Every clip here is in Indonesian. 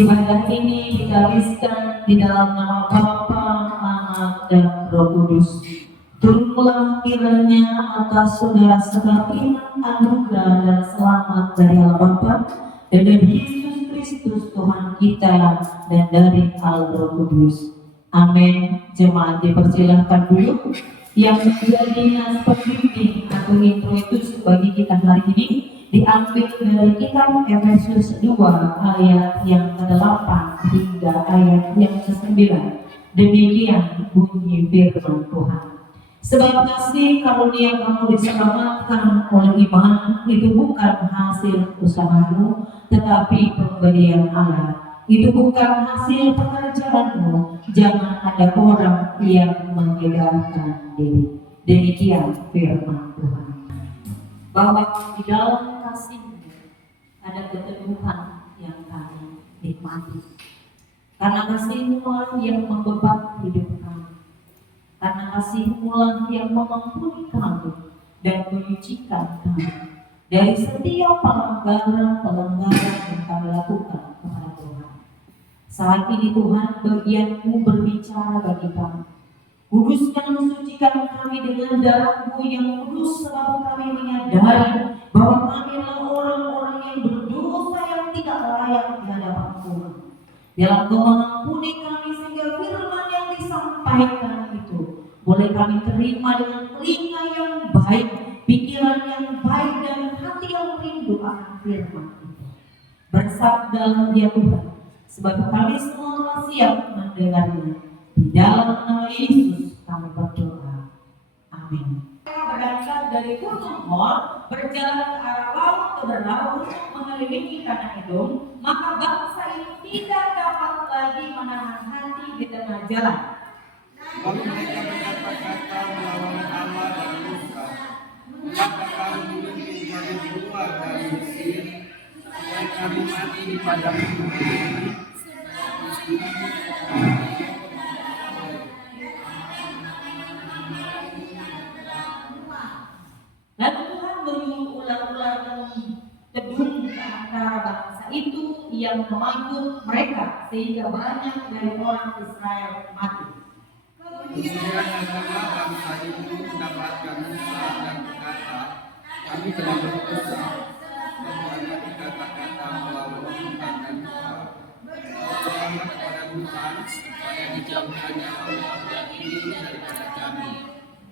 Ibadah ini dikabiskan di dalam nama Bapa, Anak, dan Roh Kudus. Turunlah kiranya atas saudara sekalian anugerah dan selamat dari Allah Bapa dan dari Yesus Kristus Tuhan kita dan dari Allah Roh Kudus. Amin. Jemaat dipersilahkan dulu yang menjadi nas pembimbing atau introitus bagi kita hari ini diambil dari kitab Efesus 2 ayat yang ke-8 hingga ayat yang ke-9. Demikian bunyi firman Tuhan. Sebab kasih karunia kamu diselamatkan oleh iman itu bukan hasil usahamu, tetapi pemberian Allah. Itu bukan hasil pekerjaanmu. Jangan ada orang yang mengedarkan diri. Demikian firman Tuhan. Bahwa di dalam kasih ada keteduhan yang kami nikmati. Karena kasih-Mu yang membebat hidup kami. Karena kasih-Mu yang mengampuni kami dan menyucikan kami dari setiap pelanggaran yang kami lakukan kepada Tuhan. Saat ini Tuhan, bagian-Mu berbicara bagi kami. Kuduskan, sucikan kami dengan darah-Mu yang kudus, sebab kami menyadari bahwa kami adalah orang-orang yang berdosa yang tidak layak di hadapan Tuhan. Dalam Kau mengampuni kami sehingga firman yang disampaikan itu boleh kami terima dengan telinga yang baik, pikiran yang baik, dan hati yang rindu akan firman itu. Bersabdalah ya Tuhan, sebab kami semua telah siap mendengarnya. Di dalam nama Yesus kami berdoa. Amin. Berangkat dari Gunung Hor, berjalan ke arah laut seberang untuk mengelilingi tanah Edom, maka bangsa itu tidak dapat lagi menahan hati di tengah jalan. Lalu mereka berkata-kata melawan Allah dan Musa, mengapa kamu memimpin kami keluar dari Mesir, supaya kami mati di padang gurun ini? Lalu Tuhan menyuruh ular-ular tedung ke antara bangsa itu yang memanggut mereka, sehingga banyak dari orang Israel mati. Kemudian datanglah bangsa itu mendapatkan Musa dan berkata, kami telah berdosa, membuat kata-kata melawan Tuhan dan Musa. Berdoalah kepada Tuhan supaya dijauhkannya Allah ini daripada kami.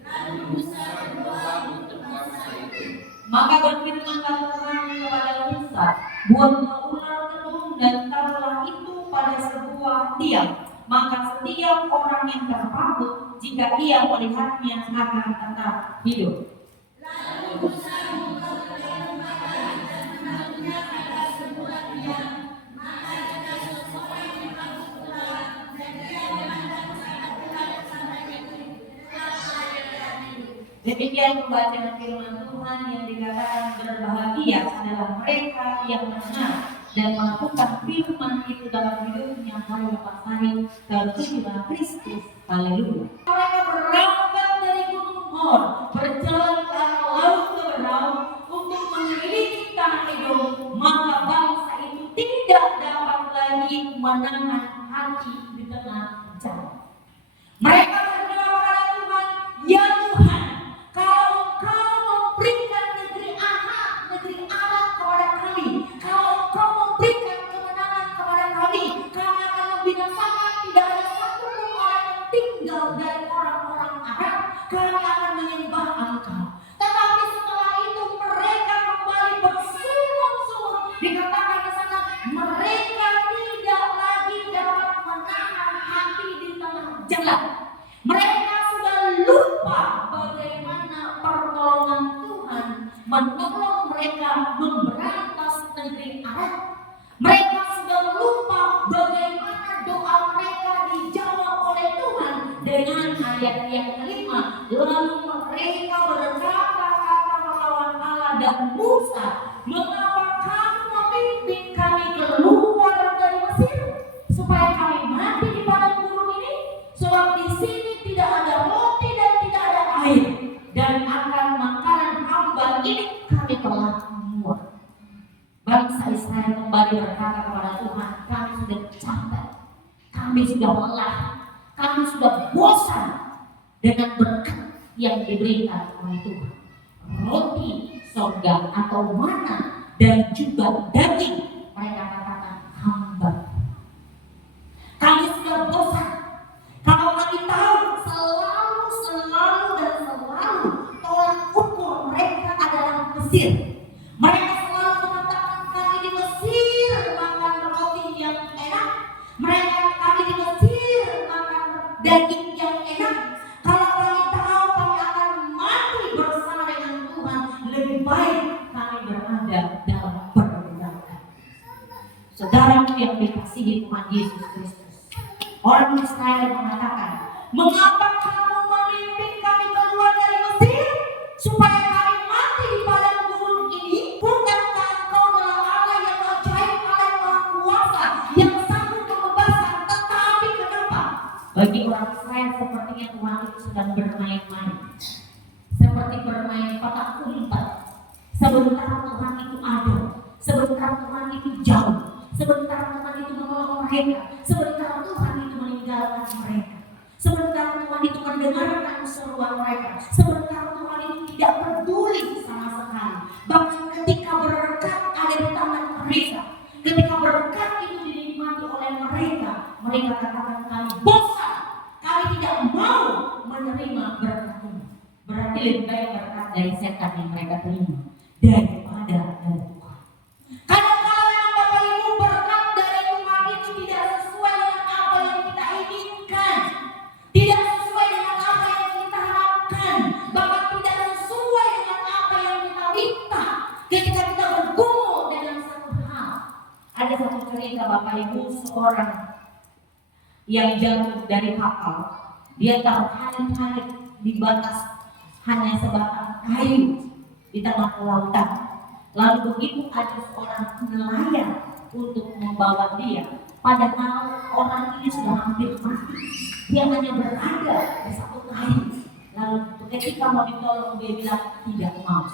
Lalu Musa berdoa untuk bangsa itu. Maka berfirmanlah Tuhan kepada Musa, buatlah ular tedung dan taruhlah itu pada sebuah tiang. Maka setiap orang yang terpaut, jika ia melihatnya akan tetap hidup. Lalu Musa membawa dan menaruhnya pada sebuah tiang. Maka jika seseorang terpaut ular dan ia memandang sangat dekat sampai itu, tetaplah ia hidup. Demikian pembacaan firman Tuhan yang dikatakan berbahagia adalah mereka yang mendengar dan melakukan firman itu dalam hidupnya hari lepas hari, tertujulah Kristus. Haleluya. Mereka berangkat dari Gunung Hor, berjalan ke arah laut seberang untuk mengelilingi tanah Edom, maka bangsa itu tidak dapat lagi menahan hati di tengah jalan. Mereka berdoa kepada Tuhan, ya Tuhan, kalau Engkau memberikan negeri Anak kepada kami, kalau Engkau memberikan kemenangan kepada kami akan membinasakan tidak ada satu pun orang yang tinggal dari orang-orang Arab, kami akan menyembah Engkau. Tetapi setelah itu mereka kembali bersungut-sungut, dikatakan di sana mereka tidak lagi dapat menahan hati di tengah jalan. Mereka sudah lupa bagaimana pertolongan Tuhan menolong mereka memberantas negeri Arab. Mereka sudah lupa bagaimana doa mereka dijawab oleh Tuhan dengan ayat yang kelima. Lalu mereka berkata-kata melawan Allah dan Musa, mengapa kamu memimpin kami keluar dari Mesir, supaya kami mati di padang gurun ini? Sebab di sini tidak ada roti dan tidak ada air, dan akan makanan hamba ini kami telah muak. Bangsa Israel kembali berkata kepada Tuhan, kami sudah capek, kami sudah lelah, kami sudah bosan dengan berkat yang diberikan oleh Tuhan. Roti sorga atau mana dan juga daging, mereka katakan hamba. Kami sudah bosan. Kalau kami tahu selalu tolak ukur mereka adalah Mesir. Mereka selalu mengatakan kami di Mesir makan roti yang enak. Kami di Mesir makan daging yang enak. Kalau kami tahu kami akan mati bersama dengan Tuhan, lebih baik kami berada dalam perbudakan. Saudara yang dikasihi Tuhan Yesus Kristus, orang Israel mengatakan, mengapa kamu memimpin kami keluar dari Mesir supaya kami mati di padang gurun ini? Bukankah Engkau adalah Allah yang ajaib, Allah yang maha kuasa, yang sanggup membebaskan? Tetapi kenapa bagi orang Israel sepertinya Tuhan itu sedang bermain-main, seperti bermain petak umpet. Sebentar Tuhan itu ada, sebentar Tuhan itu jauh, sebentar Tuhan itu menolong mereka, sebentar Tuhan itu meninggalkan mereka, sebentar Tuhan itu mendengarkan seruan mereka, sebentar Tuhan itu tidak peduli sama sekali. Bahkan ketika berkat ada di tangan mereka, ketika berkat itu dinikmati oleh mereka, mereka katakan kami bosan, kami tidak mau menerima berkat ini. Berarti lebih baik berkat dari setan yang mereka terima daripada dari Tuhan. Karena kalau memang Bapak Ibu berkat dari Tuhan itu tidak sesuai dengan apa yang kita inginkan, tidak sesuai dengan apa yang kita harapkan, bahkan tidak sesuai dengan apa yang kita minta, ketika kita bergumul dengan satu hal. Ada satu cerita Bapak Ibu, seorang yang jatuh dari kapal, dia terhalit-halit di batas hanya sebatang kayu di tengah lautan. Lalu begitu ada seorang nelayan untuk membawa dia, padahal orang ini sudah hampir mati. Dia hanya berada di satu kayu. Lalu ketika mau ditolong dia bilang tidak mau.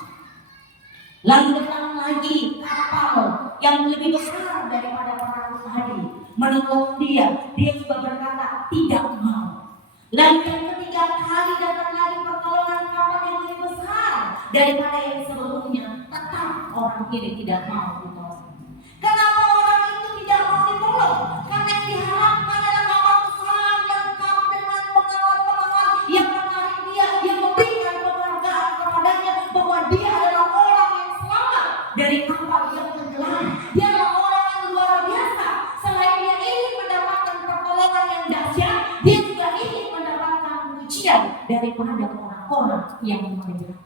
Lalu datang lagi kapal yang lebih besar daripada perahu tadi menolong dia. Dia juga berkata tidak mau. Lalu yang ketiga kali datang lagi pertolongan kapal yang lebih besar daripada yang sebelumnya, tetap orang ini tidak mau ditolong. Kenapa orang itu tidak mau ditolong? Karena yang diharapkan adalah kapal besar yang lengkap dengan pengawal-pengawal yang menarik dia, yang memberikan penghargaan kepadanya bahwa dia adalah orang yang selamat dari kapal yang tenggelam. Dia adalah orang yang luar biasa. Selain dia ingin mendapatkan pertolongan yang dahsyat, dia juga ingin mendapatkan pujian daripada orang-orang yang menerima.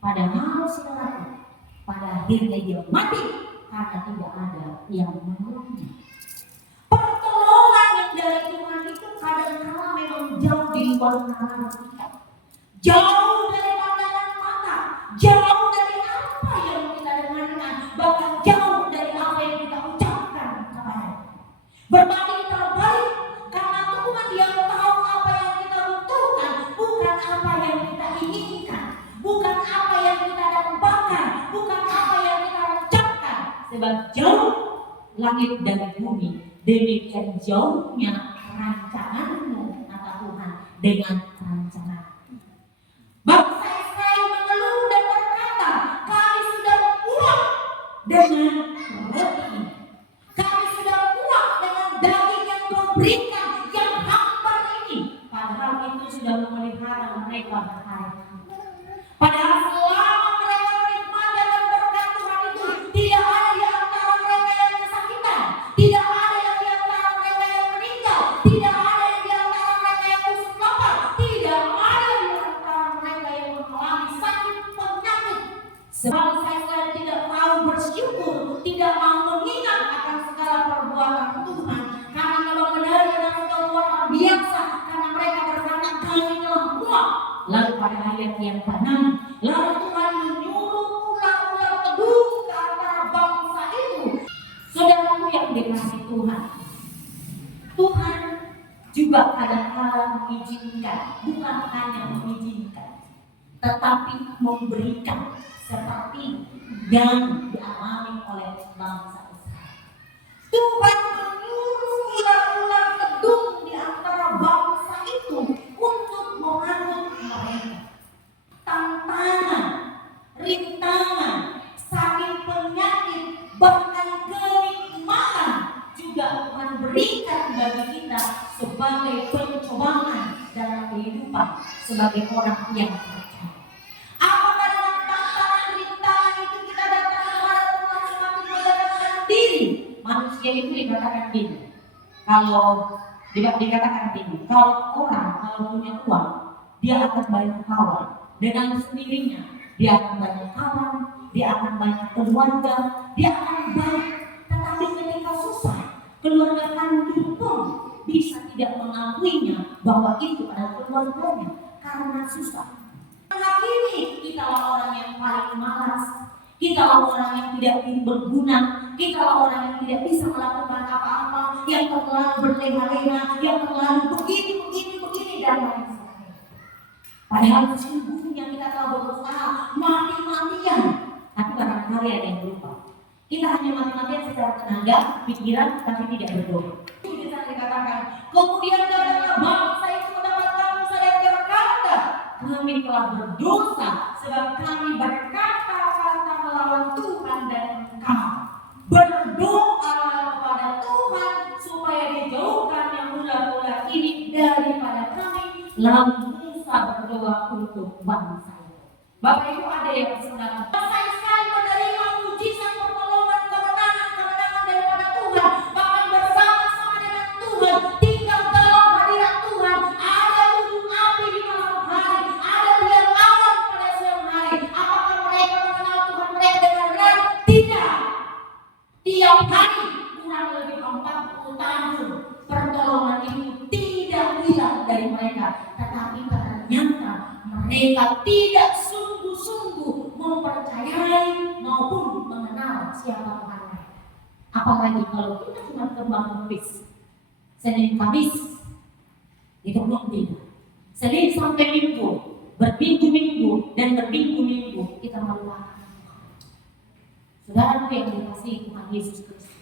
Padahal saudara, pada akhirnya dia mati karena tidak ada yang menolongnya. Pertolongan yang dari Tuhan itu kadang-kala memang jauh di luar nalar kita, jauh dari pandangan mata, jauh dari apa yang kita dengarkan, bahkan jauh dari apa yang kita ucapkan kepada. Berbanding terbalik, karena Tuhan yang tahu apa yang kita butuhkan, bukan apa yang kita inginkan, bukan apa yang kita dambakan, bukan apa yang kita ucapkan. Sebab jauh langit dan bumi, demikian jauhnya rancanganmu, kata Tuhan, dengan rancangan. Bangsa Israel mengeluh dan berkata, kami sudah muak dengan roti, kami sudah muak dengan daging yang kau berikan yang hambar ini. Padahal itu sudah memelihara mereka berhari-hari. Padahal selama mereka menikmati dan berkat Tuhan itu, tidak ada di antara mereka yang kesakitan, tidak ada yang di antara mereka yang meninggal, tidak ada yang di antara mereka yang kusut lapar, tidak ada di antara mereka yang mengalami sakit penyakit. Sebab saya tidak mau bersyukur, tidak mau mengingat akan segala perbuatan Tuhan, karena memang benar dan sudah luar biasa, karena mereka berkata kami telah muak. Lalu pada ayat yang ke-6, lalu Tuhan menyuruh ular-ular teduh ke antara bangsa itu. Saudaraku yang dikasihi Tuhan, Tuhan juga kadang-kala mengizinkan, bukan hanya mengizinkan, tetapi memberikan seperti yang dialami oleh bangsa Israel. Tuhan menyuruh ular-ular kedung di antara bangsa itu untuk mengambil mereka. Tantangan, rintangan, sakit penyakit, bahkan kenikmatan juga Tuhan berikan bagi kita sebagai pencobaan dalam kehidupan sebagai orang yang percaya. Apakah dalam tantangan rintangan itu kita datang kepada Tuhan semakin mendekatkan diri? Manusia itu dikatakan gini, kalau dikatakan gini, kalau punya uang, dia akan banyak kawan. Dengan sendirinya, dia akan banyak kawan, dia akan banyak keluarga, dia akan baik. Tetapi ketika susah, keluarga kandung pun bisa tidak mengakuinya bahwa itu adalah keluarganya karena susah. Menghakimi, kitalah orang yang paling malas, kitalah orang yang tidak berguna, kitalah orang yang tidak bisa melakukan apa-apa, yang terlalu berleha-leha, yang terlalu begini dan lain sebagainya. Padahal sesungguhnya kita telah berusaha mati-matian, tapi barangkali ada yang lupa. Kita hanya mati-matian secara tenaga, pikiran, tapi tidak berdoa. Itu bisa dikatakan. Kemudian datanglah bangsa itu mendapat bangsa dan berkata, kami telah berdosa sebab kami berkata-kata melawan Tuhan dan Engkau. Berdoalah kepada Tuhan supaya dijauhkan yang ular-ular ini daripada kami. Lalu Musa berdoa untuk bangsa itu. Bapak Ibu ada yang sedang bangsa Israel menerima mujizat pertolongan kemenangan daripada Tuhan, bahkan bersama-sama dengan Tuhan, tinggal dalam hadirat Tuhan. Ada gunung api di malam hari, ada tiang awan pada siang hari. Apakah mereka mengenal Tuhan mereka dengan benar? Tidak. Tiap hari kurang lebih 40 tahun pertolongan itu tidak hilang dari mereka, tetapi ternyata mereka tidak sungguh-sungguh mempercayai maupun mengenal siapa Tuhan mereka. Apalagi kalau kita cuma kembang kempis, Senin Kamis itu belum tidak. Senin sampai Minggu, berminggu-minggu dan berminggu-minggu kita melupakan Tuhan. Saudara yang dikasihi Tuhan Yesus Kristus.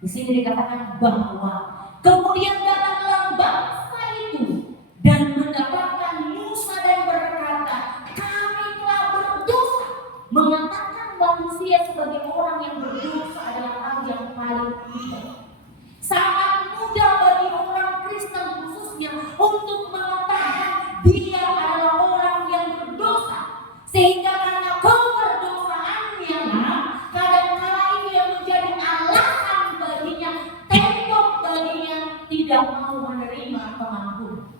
Di sini dikatakan bahwa kemudian datanglah bangsa itu dan mendapatkan Musa dan berkata, kami telah berdosa. Mengatakan manusia sebagai orang yang berdosa adalah hal yang paling mudah. Sangat mudah bagi orang Kristen khususnya untuk mengatakan dia adalah orang yang berdosa. Sehingga karena keberdosaannya kadang-kala itu yang menjadi alasan baginya, tembok baginya tidak mau menerima pengampunan.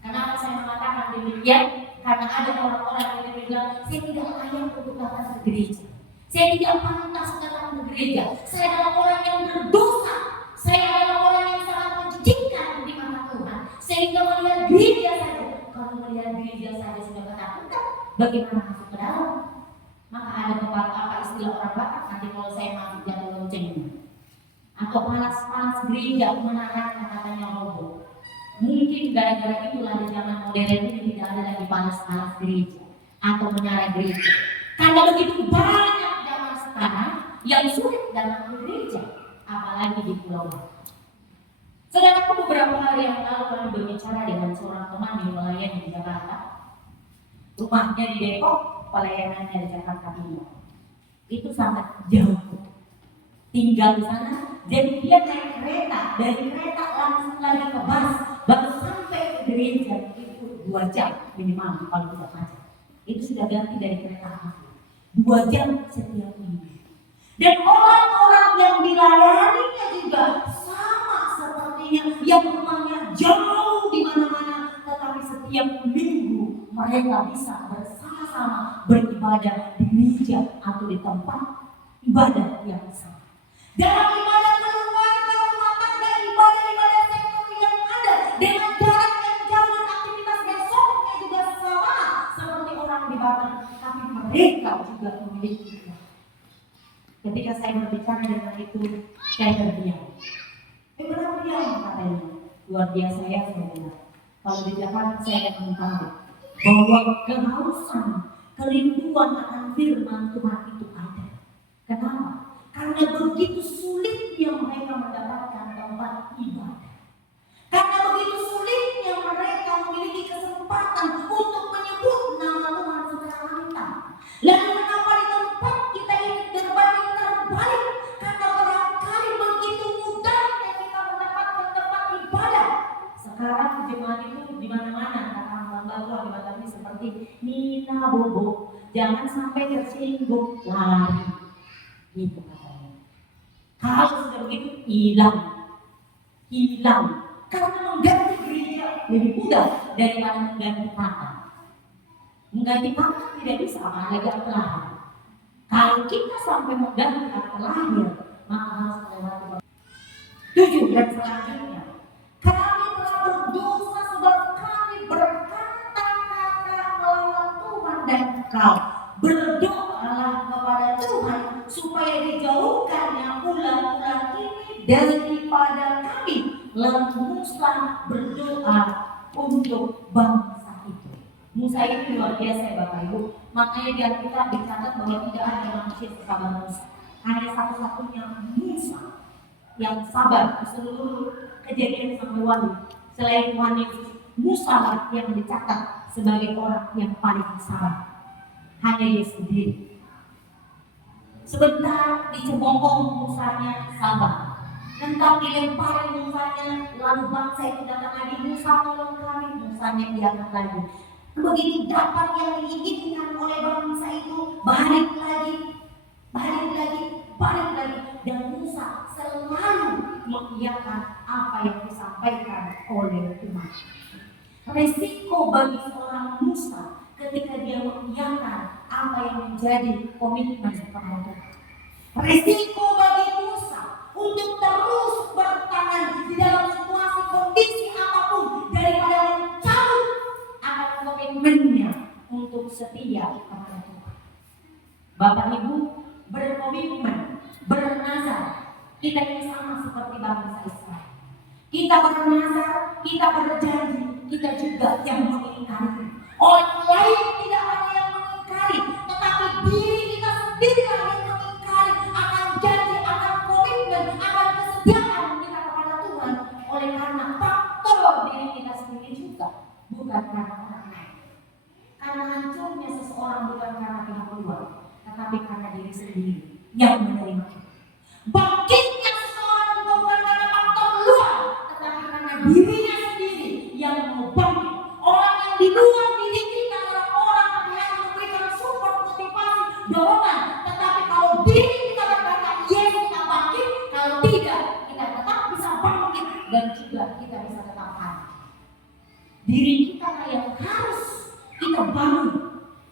Kenapa saya mengatakan demikian? Karena ada orang-orang yang bilang, saya tidak layak untuk datang ke gereja, saya tidak pantas datang ke gereja, saya adalah orang yang berdosa, saya adalah orang yang sangat menjijikkan di mata Tuhan, sehingga melihat gereja saja, kalau melihat gereja saja sudah ketakutan, bagaimana masuk ke dalam? Maka ada apa istilah orang Batak, nanti kalau saya masuk jatuh loncengnya, atau panas-panas gereja menanamkan katanya roboh. Mungkin gara-gara itulah di zaman modern ini tidak ada lagi panas-panas gereja atau menara gereja. Karena begitu banyak zaman sekarang yang sulit dalam gereja, apalagi di pulau. Saudaraku, beberapa hari yang lalu kami berbicara dengan seorang teman yang melayani di Jakarta. Rumahnya di Depok, pelayanannya di Jakarta Timur. Itu sangat jauh. Tinggal di sana, jadi dia naik kereta, dari kereta langsung lagi ke bus, baru sampai ke gereja itu 2 jam minimal kalau tidak macet. Itu sudah ganti dari kereta api. 2 jam setiap minggu. Dan orang-orang yang dilayaninya juga sama sepertinya, yang rumahnya jauh di mana-mana, tetapi setiap minggu mereka bisa bersama-sama beribadah di gereja atau di tempat ibadah yang sama. Dalam ibadah keluarga, rumah tangga, ibadah sektor yang ada dengan jarak yang jauh dan aktivitas besoknya juga sama seperti orang di Batam, tapi mereka juga memiliki Tuhan. Ketika saya berbicara dengan itu, saya terdiam. Kenapa diam katanya? Luar biasa ya saudara. Kalau di Jakarta saya akan tahu bahwa kehausan, kerinduan akan firman Tuhan itu ada. Kenapa? karena begitu sulitnya mereka mendapatkan tempat ibadah. Karena begitu sulitnya mereka memiliki kesempatan untuk menyebut nama Tuhan secara lantang. Lalu kenapa di tempat kita ini berbanding terbalik? Karena barangkali begitu mudahnya kita mendapatkan tempat ibadah. Sekarang jemaat itu di mana-mana, kata hamba Tuhan di Batam ini seperti Nina Bobo, jangan sampai tersinggung, lari. Gitu katanya. Kalau sudah begitu hilang. Karena mengganti gereja lebih mudah daripada mengganti kata. Mengganti kata tidak bisa, apalagi akte lahir. Kalau kita sampai mengganti akte lahir, maka harus melewati 7 dan selanjutnya. Kami telah berdosa sebab kami berkata-kata melawan Tuhan dan Engkau. Berdoalah kepada Tuhan supaya dijauhkannya ular-ular ini daripada kami. Lalu Musa berdoa untuk bangsa itu. Musa itu luar biasa ya Bapak Ibu. Makanya di Alkitab dicatat bahwa tidak ada manusia sesabar Musa. Hanya satu-satunya Musa yang sabar di seluruh kejadian sampai wali. Selain Tuhan Yesus, Musa lah yang dicatat sebagai orang yang paling sabar. Hanya dia sendiri. Sebentar dicemooh Musanya sabar. Tentang dilemparin Musanya, lalu bangsa itu datang lagi, Musa tolong kami, Musanya diangkat lagi. Begitu dapat yang diinginkan oleh bangsa itu, balik lagi. Dan Musa selalu mengiyakan apa yang disampaikan oleh Tuhan. Resiko bagi seorang Musa ketika dia mengiyakan apa yang menjadi komitmen kepada Tuhan. Resiko bagi Musa untuk terus bertahan di dalam situasi kondisi apapun daripada mencabut akan komitmennya untuk setia kepada Tuhan. Bapak Ibu berkomitmen, bernazar. Kita ini sama seperti bangsa Israel. Kita bernazar, kita berjanji, kita juga yang mengingkari. Orang lain tidak ada yang mengingkari, tetapi diri kita sendiri yang mengingkari akan janji, akan komitmen, akan kesetiaan kita kepada Tuhan. Oleh karena faktor diri kita sendiri juga, bukan karena orang lain. Karena hancurnya seseorang bukan karena pihak luar, tetapi karena diri sendiri yang menerima. Bangkitnya seseorang bukan karena faktor luar, tetapi karena dirinya sendiri yang mau bangkit. Orang yang di luar diri kita adalah orang yang memberikan support, motivasi, dorongan. Tetapi kalau diri kita berkata yes, kita bangkit. Kalau tidak, kita tetap bisa bangkit dan juga kita bisa tetap hadir. Diri kita yang harus kita bangun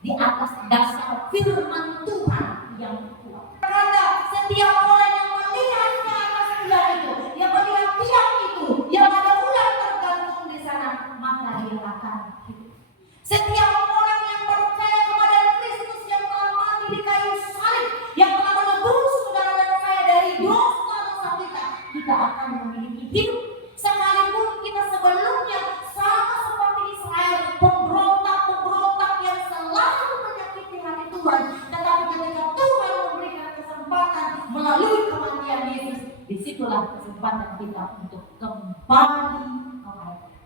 di atas dasar firman Tuhan yang kuat. Karena setiap orang yang melihat ke atas ular itu, yang melihat tiang itu, yang ada ular tergantung di sana, maka dia akan hidup. Setiap orang yang percaya kepada Kristus yang telah mati di kayu salib, yang telah menebus saudara dan saya dari dosa-dosa kita akan memiliki hidup. Sekalipun kita sebelumnya sama seperti Israel, pemberontak yang selalu menyakiti hati Tuhan, tetapi ketika Tuhan memberikan kesempatan melalui kematian Yesus, disitulah kesempatan kita untuk kembali kepada Tuhan.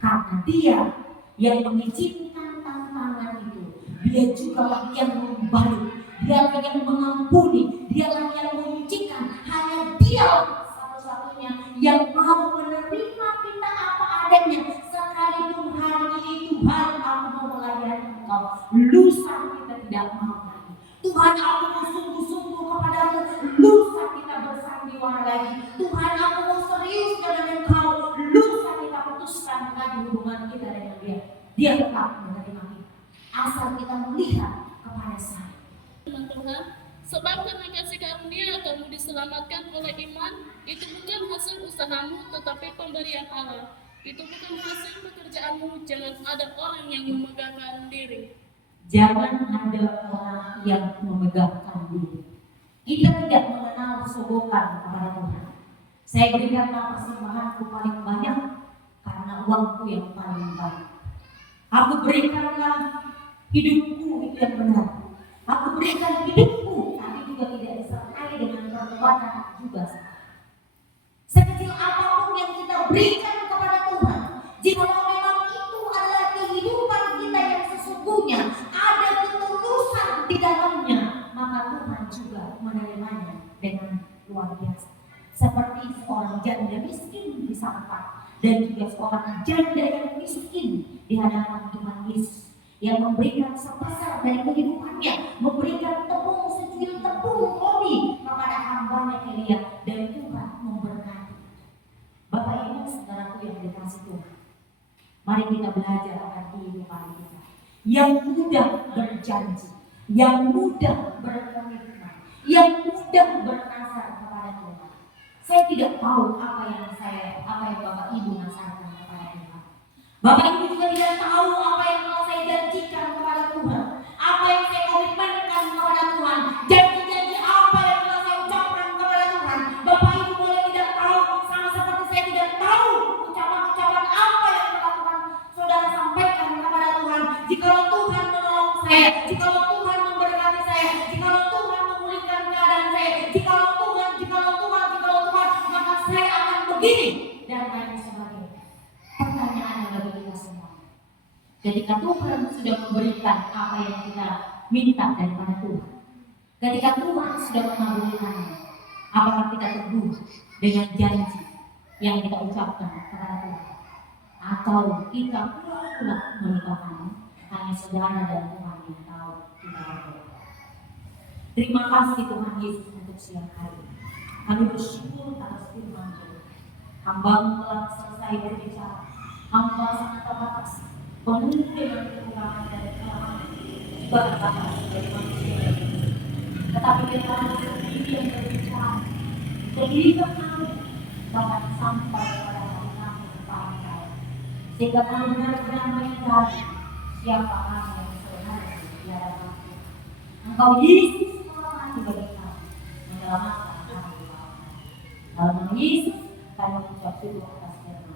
Karena Dia yang mengizinkan tantangan itu, Dia juga lah yang membalik, Dia yang mengampuni, Dia yang menyucikan. Hanya Dia satu-satunya yang mau menerima kita apa adanya. Sekalipun hari ini Tuhan, aku mau melayani Engkau, lusa kita tidak mau lagi. Tuhan, aku mau sungguh-sungguh kepadamu, lusa kita bersandiwara lagi. Tuhan, aku mau serius dengan Engkau, lusa kita putuskan lagi hubungan kita dengan Dia. Dia tetap menerima kita, asal kita melihat kepada saya. Tuhan, sebab karena kasih karunia kamu diselamatkan oleh iman, itu bukan hasil usahamu, tetapi pemberian Allah. Itu bukan hasil pekerjaanmu. Jangan ada orang yang memegahkan diri. Jangan ada orang yang memegahkan diri. Kita tidak mengenal sogokan kepada Tuhan. Saya berikanlah persembahanku paling banyak karena uangku yang paling baik. Aku berikanlah hidupku itu yang benar. Aku berikan hidupku, tapi juga tidak disertai dengan berikan kepada Tuhan. Jika memang itu adalah kehidupan kita yang sesungguhnya, ada ketulusan di dalamnya, maka Tuhan juga menerimanya dengan luar biasa. Seperti seorang janda miskin di Sampan dan juga seorang janda yang miskin di hadapan Tuhan Yesus, yang memberikan sebesar dari kehidupannya, memberikan tepung secuil tepung roti kepada hambanya Elia, dan Tuhan memberkati. Bapak Ibu saudaraku yang dikasihi Tuhan, mari kita belajar akan kehidupan kita yang mudah berjanji, yang mudah berkomitmen, yang mudah bernasar kepada Tuhan. Saya tidak tahu apa yang Bapak Ibu nasarkan kepada Tuhan. Bapak Ibu juga tidak tahu apa yang telah saya janjikan kepada Tuhan, apa yang saya komitmenkan kepada Tuhan, janji-janji apa yang telah saya ucapkan kepada Tuhan. Bapak Ibu boleh tidak tahu, sama seperti saya tidak tahu ucapan-ucapan apa yang telah Tuhan saudara sampaikan kepada Tuhan. Jikalau Tuhan menolong saya, jikalau Tuhan memberkati saya, jikalau Tuhan memulihkan keadaan saya, jikalau Tuhan, maka saya akan begini dan lain sebagainya. Pertanyaannya bagi kita semua, ketika Tuhan sudah memberikan apa yang kita minta daripada Tuhan, ketika Tuhan sudah mengabulkannya, apakah kita teguh dengan janji yang kita ucapkan kepada Tuhan, atau kita pura-pura melupakannya? Hanya saudara dan Tuhan yang tahu kita berdoa. Terima kasih Tuhan Yesus untuk siang hari. Kami bersyukur atas firman Tuhan. Hamba telah selesai berbicara. Hamba sangat terbatas, penuh dengan kekurangan dan kelemahan, juga terbatas dari manusia. Tetapi Tuhan sendiri yang berbicara, berikan kami bahkan sampai pada hari kami berpakai, sehingga kami benar-benar menyadari siapa kami yang sebenarnya di hadapan Tuhan. Engkau Yesus mati bagi kami, menyelamatkan kami. Dalam nama Yesus kami mengucap syukur atas firman.